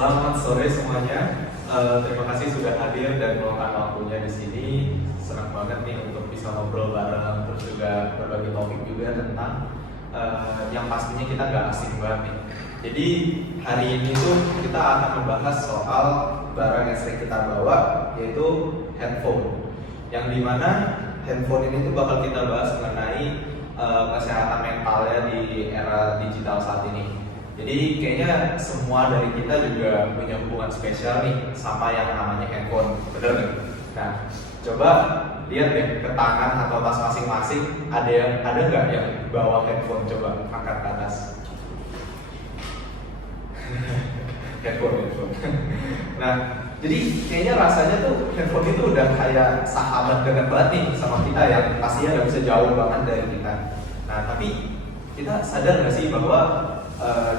Selamat sore semuanya. Terima kasih sudah hadir dan meluangkan waktunya di sini. Senang banget nih untuk bisa ngobrol bareng, terus juga berbagi topik juga tentang yang pastinya kita nggak asing banget nih. Jadi hari ini tuh kita akan membahas soal barang yang sering kita bawa, yaitu handphone. Yang dimana handphone ini tuh bakal kita bahas mengenai kesehatan mentalnya di era digital saat ini. Jadi kayaknya semua dari kita juga punya hubungan spesial nih sama yang namanya handphone, bener nggak? Nah, coba lihat deh ke tangan atau tas masing-masing, ada nggak yang bawa handphone? Coba angkat ke atas. handphone. Nah, jadi kayaknya rasanya tuh handphone itu udah kayak sahabat dekat banget nih sama kita yang pastinya nggak bisa jauh banget dari kita. Nah, tapi kita sadar nggak sih bahwa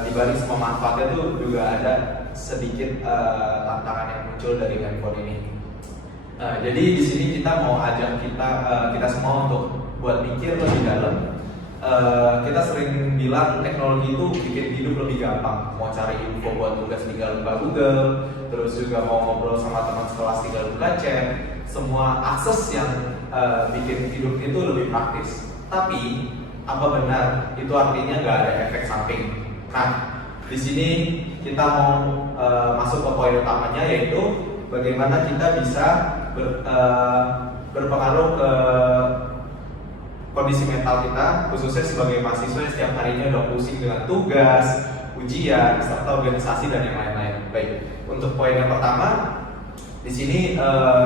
di balik semua manfaatnya tuh juga ada sedikit tantangan yang muncul dari handphone ini. Jadi di sini kita mau ajak kita semua untuk buat mikir lebih dalam. Kita sering bilang teknologi itu bikin hidup lebih gampang. Mau cari info buat tugas tinggal buka Google, terus juga mau ngobrol sama teman sekelas tinggal buka chat. Semua akses yang bikin hidup itu lebih praktis. Tapi apa benar itu artinya nggak ada efek samping? Nah, di sini kita mau masuk ke poin utamanya, yaitu bagaimana kita bisa berpengaruh ke kondisi mental kita, khususnya sebagai mahasiswa yang setiap harinya udah pusing dengan tugas, ujian, serta organisasi dan yang lain-lain. Baik, untuk poin yang pertama, di sini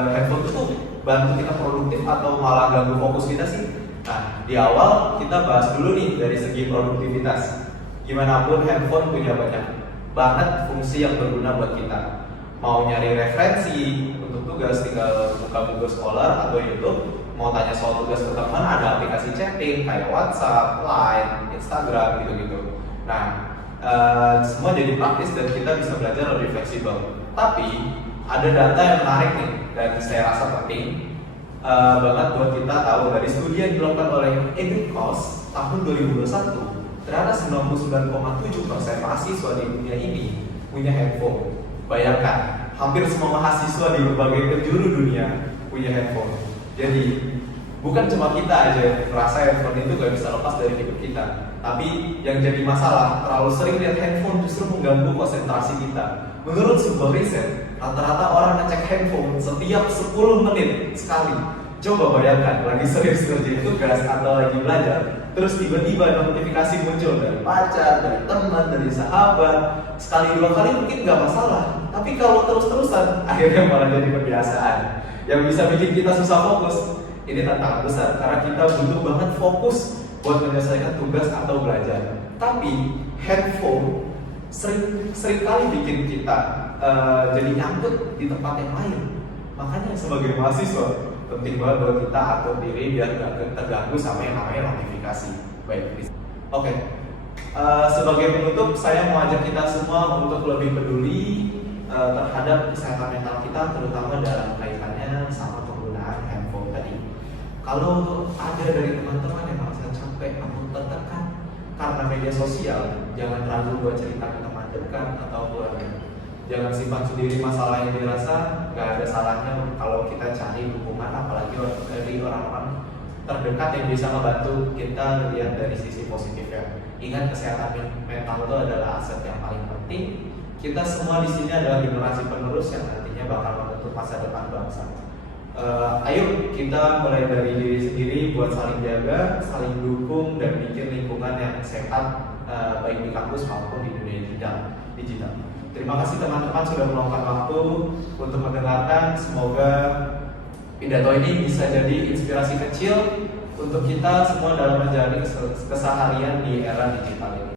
handphone itu bantu kita produktif atau malah ganggu fokus kita sih? Nah, di awal kita bahas dulu nih dari segi produktivitas. Gimana pun handphone punya banyak banget fungsi yang berguna buat kita. Mau nyari referensi untuk tugas tinggal buka Google Scholar atau YouTube. Mau tanya soal tugas ke teman, ada aplikasi chatting kayak WhatsApp, Line, Instagram gitu-gitu. Nah, semua jadi praktis dan kita bisa belajar lebih fleksibel. Tapi ada data yang menarik nih dan saya rasa penting banget buat kita tahu. Dari studi yang dilakukan oleh Epicos tahun 2021, ternyata 99,7% mahasiswa di dunia ini punya handphone. Bayangkan, hampir semua mahasiswa di berbagai penjuru dunia punya handphone. Jadi, bukan cuma kita aja yang merasa handphone itu gak bisa lepas dari hidup kita. Tapi yang jadi masalah, terlalu sering lihat handphone justru mengganggu konsentrasi kita. Menurut sebuah riset, rata-rata orang ngecek handphone setiap 10 menit sekali. Coba bayangkan, lagi serius ngerjain tugas atau lagi belajar, terus tiba-tiba notifikasi muncul dari pacar, dari teman, dari sahabat. Sekali dua kali mungkin nggak masalah, tapi kalau terus-terusan akhirnya malah jadi kebiasaan yang bisa bikin kita susah fokus. Ini tantangan besar karena kita butuh banget fokus buat menyelesaikan tugas atau belajar. Tapi handphone sering kali bikin kita jadi nyangkut di tempat yang lain. Makanya sebagai mahasiswa penting banget buat kita atur diri biar gak terganggu sama yang namanya notifikasi. Baik, oke. Sebagai penutup, saya mau ajak kita semua untuk lebih peduli terhadap kesehatan mental kita, terutama dalam kaitannya sama penggunaan handphone tadi. Kalau ada dari teman-teman yang merasa capek atau tertekan karena media sosial, jangan ragu buat cerita ke teman dekat atau keluarga. Jangan simpan sendiri masalah yang dirasa. Gak ada salahnya kalau kita cari dukungan, apalagi dari orang-orang terdekat yang bisa membantu kita lihat dari sisi positifnya. Ingat, kesehatan mental itu adalah aset yang paling penting. Kita semua di sini adalah generasi penerus yang nantinya bakal membentuk masa depan bangsa. Ayo kita mulai dari diri sendiri buat saling jaga, saling dukung, dan bikin lingkungan yang sehat, baik di kampus maupun di dunia digital. Terima kasih teman-teman sudah meluangkan waktu untuk mendengarkan. Semoga pidato ini bisa jadi inspirasi kecil untuk kita semua dalam menjalani keseharian di era digital ini.